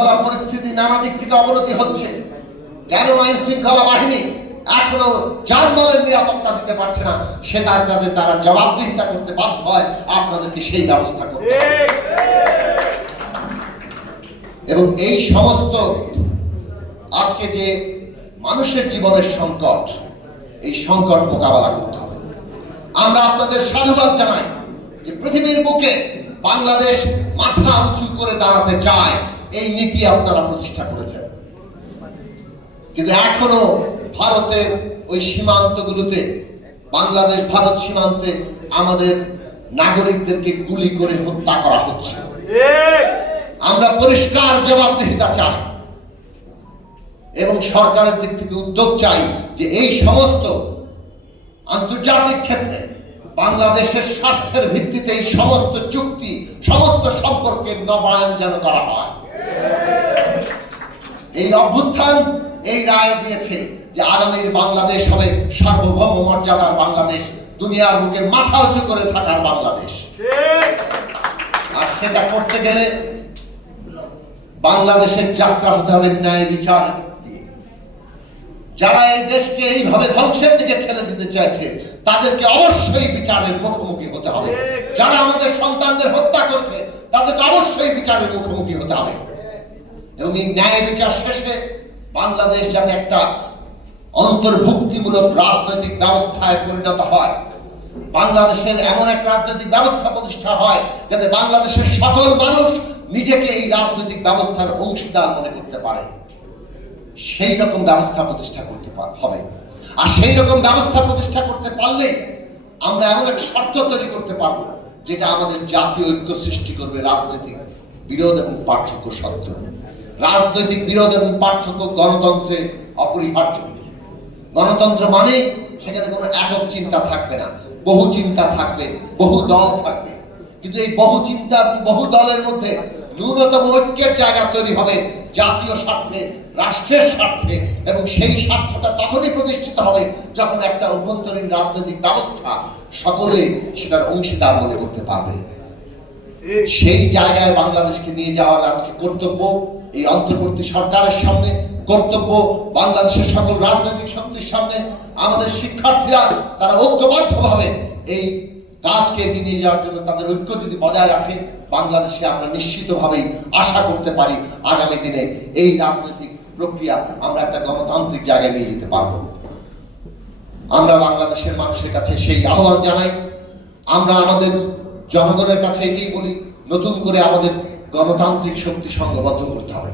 শৃঙ্খলা পরিস্থিতি নানা দিক থেকে অবনতি হচ্ছে। কেন আইন শৃঙ্খলা বাহিনী এখনও যানবাহনের নিরাপত্তা দিতে পারছে না। সেটা তাদের তারা জবাবদিহিতা করতে বাধ্য হয়, আপনাদেরকে সেই ব্যবস্থা করতে এবং এই সমস্ত আজকে যে মানুষের জীবনের সংকট, এই সংকট মোকাবেলা করতে হবে। আমরা আপনাদের সাধুবাদ জানাই যে পৃথিবীর বুকে বাংলাদেশ মাথা উঁচু করে দাঁড়াতে চায়। এই নীতি আপনারা প্রতিষ্ঠা করেছেন কিন্তু এখনও ভারতের ওই সীমান্তগুলোতে, বাংলাদেশ, ভারত সীমান্তে আমাদের নাগরিকদেরকে গুলি করে হত্যা করা হচ্ছে। আমরা পরিষ্কার জবাবদিহিতা চাই এবং সরকারের দিক থেকে উদ্যোগ চাই যে এই সমস্ত আন্তর্জাতিক ক্ষেত্রে বাংলাদেশের স্বার্থের ভিত্তিতে এই সমস্ত চুক্তি, সমস্ত সম্পর্কের নবায়ন যেন করা হয়। এই অভ্যুত্থান এই রায় দিয়েছে যে আগামীর বাংলাদেশ হবে সার্বভৌম মর্যাদার বাংলাদেশ দুনিয়ার বুকে মাথা উঁচু করে থাকার বাংলাদেশ। আর সেটা করতে গেলে বাংলাদেশের যাত্রা হতে হবে ন্যায় বিচার যারা এই দেশকে এইভাবে ধ্বংসের দিকে ঠেলে দিতে চাইছে তাদেরকে অবশ্যই বিচারের মুখোমুখি হতে হবে। যারা আমাদের সন্তানদের হত্যা করছে তাদেরকে অবশ্যই বিচারের মুখোমুখি হতে হবে। এবং এই ন্যায় বিচার শেষে বাংলাদেশ যাতে একটা অন্তর্ভুক্তিমূলক রাজনৈতিক ব্যবস্থায় পরিণত হয়, বাংলাদেশের এমন এক রাজনৈতিক ব্যবস্থা প্রতিষ্ঠা হয় যাতে বাংলাদেশের সকল মানুষ নিজেকে এই রাজনৈতিক ব্যবস্থার অংশীদার মনে করতে পারে। সেই রকম ব্যবস্থা প্রতিষ্ঠা করতে হবে। আর সেই রকম ব্যবস্থা প্রতিষ্ঠা করতে পারলে আমরা এমন এক শর্ত তৈরি করতে পারব, যেটা আমাদের জাতীয় ঐক্য সৃষ্টি করবে রাজনৈতিক বিরোধ এবং পার্থক্য সত্ত্বেও। রাজনৈতিক বিরোধ এবং পার্থক্য গণতন্ত্রে অপরিহার্য। গণতন্ত্র মানে সেখানে কোনো একক চিন্তা থাকবে না বহু চিন্তা থাকবে বহু দল থাকবে। কিন্তু এই বহু চিন্তা এবং বহু দলের মধ্যে ন্যূনতম ঐক্যের জায়গা তৈরি হবে জাতীয় স্বার্থে রাষ্ট্রের স্বার্থে এবং সেই স্বার্থটা তখনই প্রতিষ্ঠিত হবে যখন একটা অভ্যন্তরীণ রাজনৈতিক ব্যবস্থা সকলে সেটার অংশীদার মনে করতে পারবে। সেই জায়গায় বাংলাদেশকে নিয়ে যাওয়ার আজকে কর্তব্য এই অন্তর্বর্তী সরকারের সামনে, কর্তব্য বাংলাদেশের সকল রাজনৈতিক শক্তির সামনে, আমাদের শিক্ষার্থীরা তারা ঐক্যবদ্ধভাবে এই কাজকে এগিয়ে যাওয়ার জন্য তাদের ঐক্য যদি বজায় রাখে, বাংলাদেশে আমরা নিশ্চিতভাবেই আশা করতে পারি আগামী দিনে এই রাজনৈতিক প্রক্রিয়া আমরা একটা গণতান্ত্রিক জায়গায় নিয়ে যেতে পারব। আমরা বাংলাদেশের মানুষের কাছে সেই আহ্বান জানাই। আমরা আমাদের জনগণের কাছে এটাই বলি, নতুন করে আমাদের গণতান্ত্রিক শক্তি সংঘবদ্ধ করতে হবে।